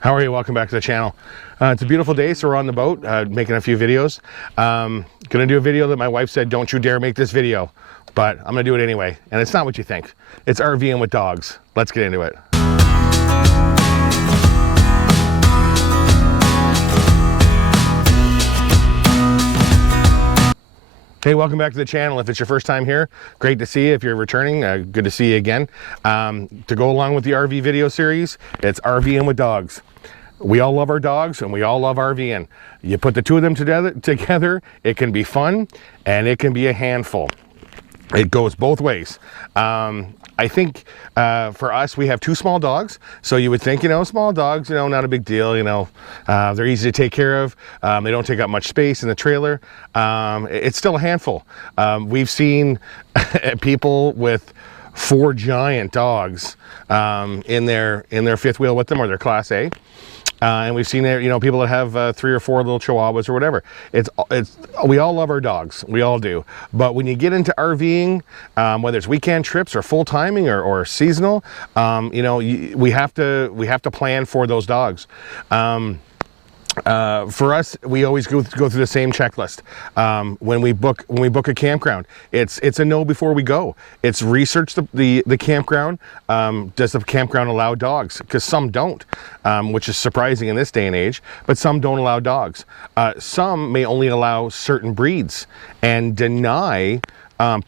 How are you? Welcome back to the channel. It's a beautiful day, so we're on the boat making a few videos. Gonna do a video that my wife said, don't you dare make this video, but I'm gonna do it anyway. And it's not what you think. It's RVing with dogs. Let's get into it. Hey, welcome back to the channel. If it's your first time here, great to see you. If you're returning, good to see you again. To go along with the RV video series, it's RVing with dogs. We all love our dogs and we all love RVing. You put the two of them together, it can be fun and it can be a handful. It goes both ways. I think for us, we have two small dogs. So you would think, small dogs, not a big deal, they're easy to take care of. They don't take up much space in the trailer. It's still a handful. We've seen people with 4 giant dogs in their fifth wheel with them, or their Class A. And we've seen there, people that have 3 or 4 little Chihuahuas or whatever. We all love our dogs, we all do. But when you get into RVing, whether it's weekend trips or full timing or seasonal, we have to plan for those dogs. For us, we always go through the same checklist. When we book a campground, it's a no before we go. It's research the campground. Does the campground allow dogs? Because some don't, which is surprising in this day and age, but some don't allow dogs. Some may only allow certain breeds and deny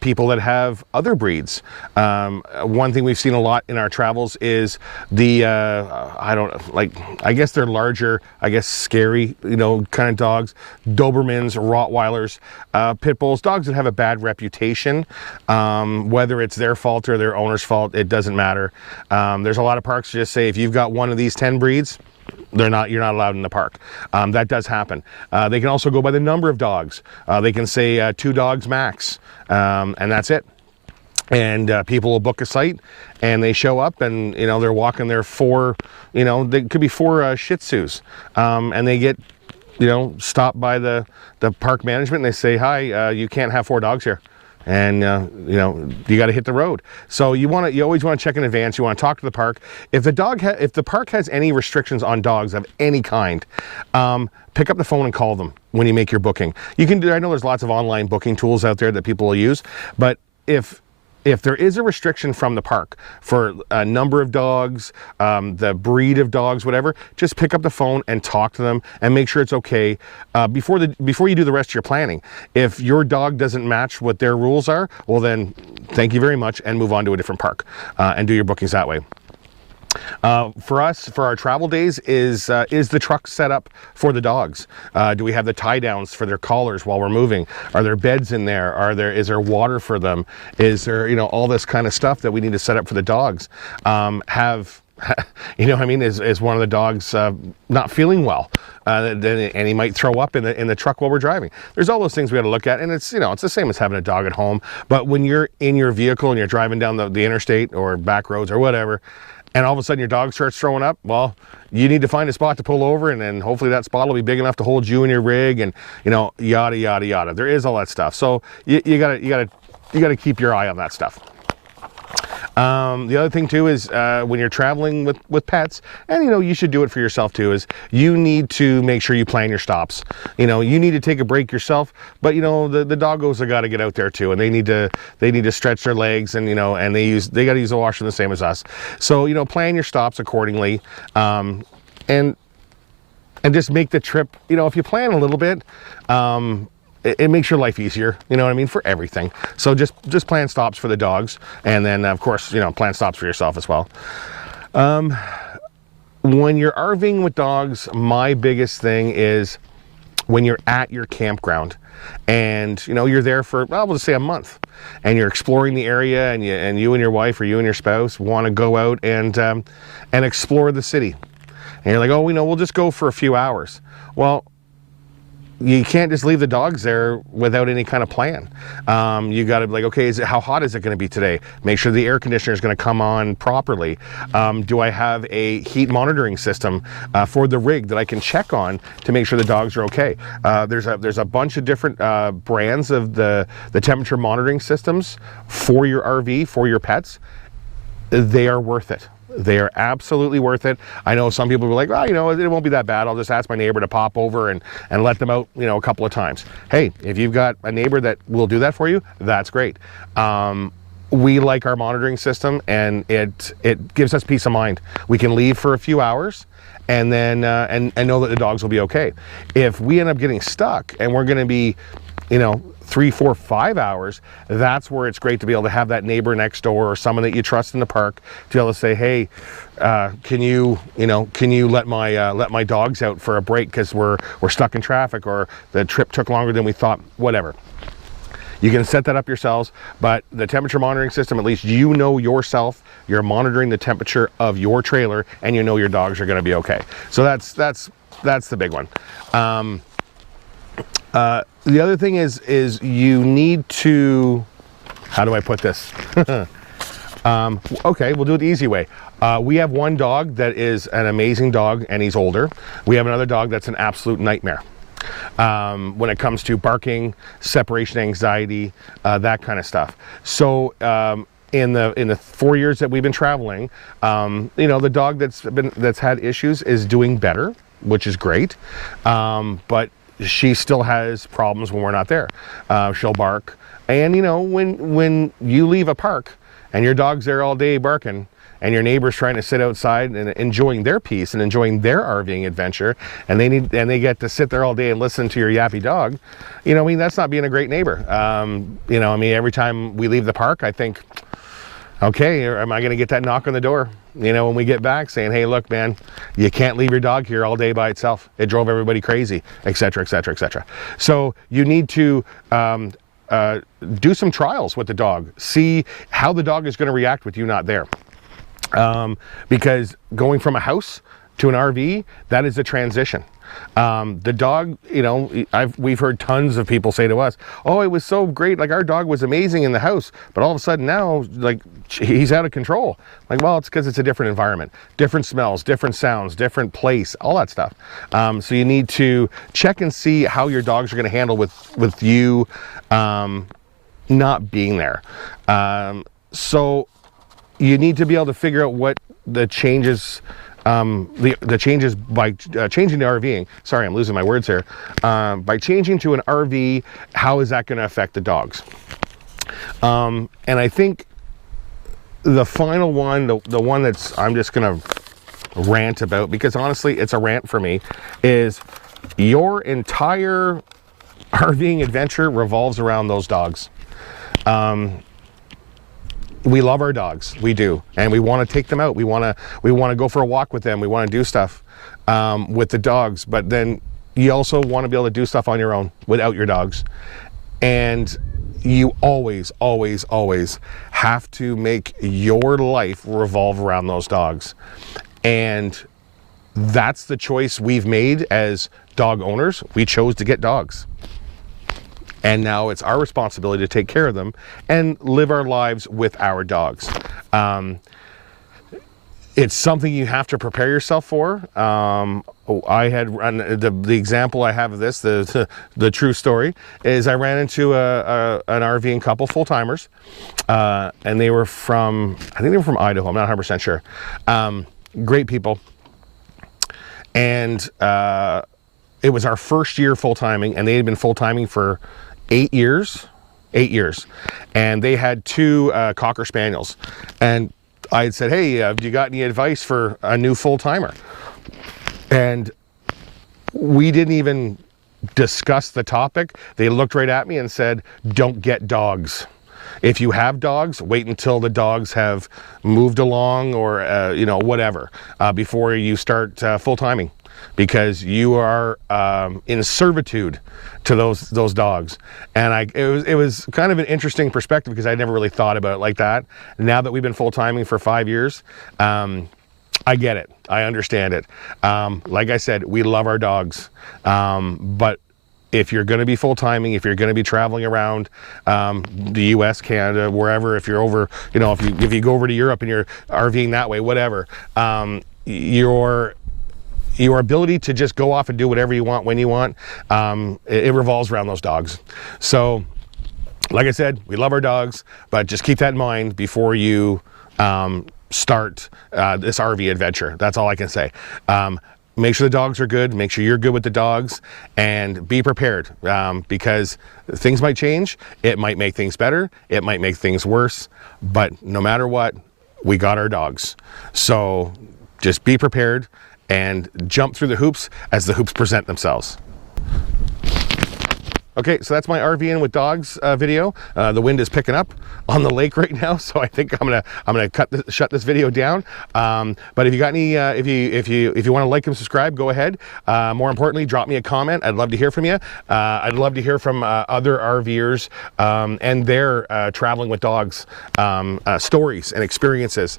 people that have other breeds. One thing we've seen a lot in our travels is the, I guess they're larger, scary, kind of dogs, Dobermans, Rottweilers, Pit Bulls, dogs that have a bad reputation. Whether it's their fault or their owner's fault, it doesn't matter. There's a lot of parks that just say, if you've got one of these 10 breeds, you're not allowed in the park. That does happen. They can also go by the number of dogs. They can say 2 dogs max, and that's it. And people will book a site and they show up and they're walking their 4, they could be 4 Shih Tzus, and they get stopped by the park management and they say, hi, you can't have 4 dogs here. And you got to hit the road. So you always want to check in advance. You want to talk to the park. If the park has any restrictions on dogs of any kind, pick up the phone and call them when you make your booking. I know there's lots of online booking tools out there that people will use, but if there is a restriction from the park for a number of dogs, the breed of dogs, whatever, just pick up the phone and talk to them and make sure it's okay before you do the rest of your planning. If your dog doesn't match what their rules are, well then, thank you very much and move on to a different park and do your bookings that way. For us, for our travel days, is the truck set up for the dogs? Do we have the tie downs for their collars while we're moving? Are there beds in there? Is there water for them? Is there, all this kind of stuff that we need to set up for the dogs? Is one of the dogs not feeling well, and he might throw up in the truck while we're driving? There's all those things we got to look at, and it's the same as having a dog at home. But when you're in your vehicle and you're driving down the interstate or back roads or whatever, and all of a sudden your dog starts throwing up, well, you need to find a spot to pull over, and then hopefully that spot will be big enough to hold you and your rig, and yada yada yada. There is all that stuff, so you gotta keep your eye on that stuff. The other thing too is when you're traveling with pets, and you should do it for yourself too, is you need to make sure you plan your stops. You need to take a break yourself, but the doggos have got to get out there too, and they need to stretch their legs, and and they got to use the washroom the same as us. So plan your stops accordingly, and just make the trip. If you plan a little bit, it makes your life easier, for everything. So just plan stops for the dogs, and then of course, plan stops for yourself as well. When you're RVing with dogs, my biggest thing is when you're at your campground and you're there for, well, we'll just say a month, and you're exploring the area, and you and your wife or you and your spouse want to go out and explore the city. And you're like, oh, we'll just go for a few hours. Well, you can't just leave the dogs there without any kind of plan. You got to be like, okay, how hot is it going to be today? Make sure the air conditioner is going to come on properly. Do I have a heat monitoring system for the rig that I can check on to make sure the dogs are okay? There's a bunch of different brands of the temperature monitoring systems for your RV, for your pets. They are worth it. They are absolutely worth it. I know some people are like, well, you know, it won't be that bad. I'll just ask my neighbor to pop over and let them out, you know, a couple of times. Hey, if you've got a neighbor that will do that for you, that's great. We like our monitoring system, and it gives us peace of mind. We can leave for a few hours and then and know that the dogs will be okay. If we end up getting stuck and we're going to be, you know, 3, 4, 5 hours, that's where it's great to be able to have that neighbor next door or someone that you trust in the park to be able to say, hey, can you let my dogs out for a break because we're stuck in traffic, or the trip took longer than we thought, whatever. You can set that up yourselves, but the temperature monitoring system, at least you know yourself, you're monitoring the temperature of your trailer, and you know your dogs are going to be okay. So that's the big one. The other thing is you need to, how do I put this? Okay, we'll do it the easy way. We have one dog that is an amazing dog, and he's older. We have another dog that's an absolute nightmare. When it comes to barking, separation anxiety, that kind of stuff. So in the 4 years that we've been traveling, you know, the dog that's had issues is doing better, which is great. But she still has problems when we're not there. She'll bark, and you know, when you leave a park and your dog's there all day barking, and your neighbor's trying to sit outside and enjoying their peace and enjoying their RVing adventure, and they get to sit there all day and listen to your yappy dog, you know, I mean, that's not being a great neighbor. You know, I mean, every time we leave the park, I think, okay, am I going to get that knock on the door, you know, when we get back saying, hey, look, man, you can't leave your dog here all day by itself. It drove everybody crazy, et cetera, et cetera, et cetera. So you need to do some trials with the dog, see how the dog is going to react with you not there. Because going from a house to an RV, that is a transition. The dog, you know, we've heard tons of people say to us, oh, it was so great, like our dog was amazing in the house, but all of a sudden now, like, he's out of control. Like, well, it's because it's a different environment, different smells, different sounds, different place, all that stuff. So you need to check and see how your dogs are going to handle with you not being there. So you need to be able to figure out what the changes, the changes by changing to RVing. Sorry, I'm losing my words here. By changing to an RV, how is that going to affect the dogs? And I think the final one, the one that's I'm just going to rant about, because honestly, it's a rant for me, is your entire RVing adventure revolves around those dogs. We love our dogs, we do, and we want to take them out. We want to go for a walk with them. We want to do stuff with the dogs, but then you also want to be able to do stuff on your own without your dogs. And you always, always, always have to make your life revolve around those dogs. And that's the choice we've made as dog owners. We chose to get dogs. And now it's our responsibility to take care of them and live our lives with our dogs. It's something you have to prepare yourself for. I had run the example I have of this, the true story, is I ran into an RVing couple, full-timers, and they were from, I think they were from Idaho, I'm not 100% sure. Great people. And it was our first year full-timing, and they had been full-timing for 8 years, and they had 2 Cocker Spaniels. And I had said, hey, have you got any advice for a new full-timer? And we didn't even discuss the topic. They looked right at me and said, don't get dogs. If you have dogs, wait until the dogs have moved along, or you know, whatever, before you start full-timing, because you are in servitude to those dogs. And it was kind of an interesting perspective, because I never really thought about it like that. Now that we've been full-timing for 5 years, I get it. I understand it. Like I said, we love our dogs, but if you're going to be full-timing, if you're going to be traveling around the U.S., Canada, wherever, if you're over, you know, if you go over to Europe and you're RVing that way, whatever, your ability to just go off and do whatever you want when you want, it revolves around those dogs. So, like I said, we love our dogs, but just keep that in mind before you start this RV adventure. That's all I can say. Make sure the dogs are good, make sure you're good with the dogs, and be prepared, because things might change. It might make things better, it might make things worse, but no matter what, we got our dogs. So just be prepared and jump through the hoops as the hoops present themselves. Okay, so that's my RVing with dogs video. The wind is picking up on the lake right now, so I think I'm gonna shut this video down. But if you got any, if you want to like and subscribe, go ahead. More importantly, drop me a comment. I'd love to hear from you. I'd love to hear from other RVers and their traveling with dogs stories and experiences,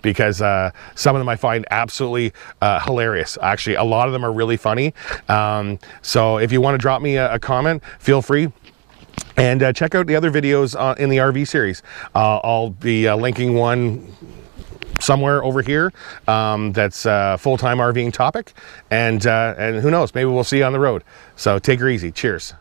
because some of them I find absolutely hilarious. Actually, a lot of them are really funny. So if you want to drop me a comment, feel free. And check out the other videos in the RV series. I'll be linking one somewhere over here that's a full-time RVing topic. And who knows, maybe we'll see you on the road. So take her easy. Cheers.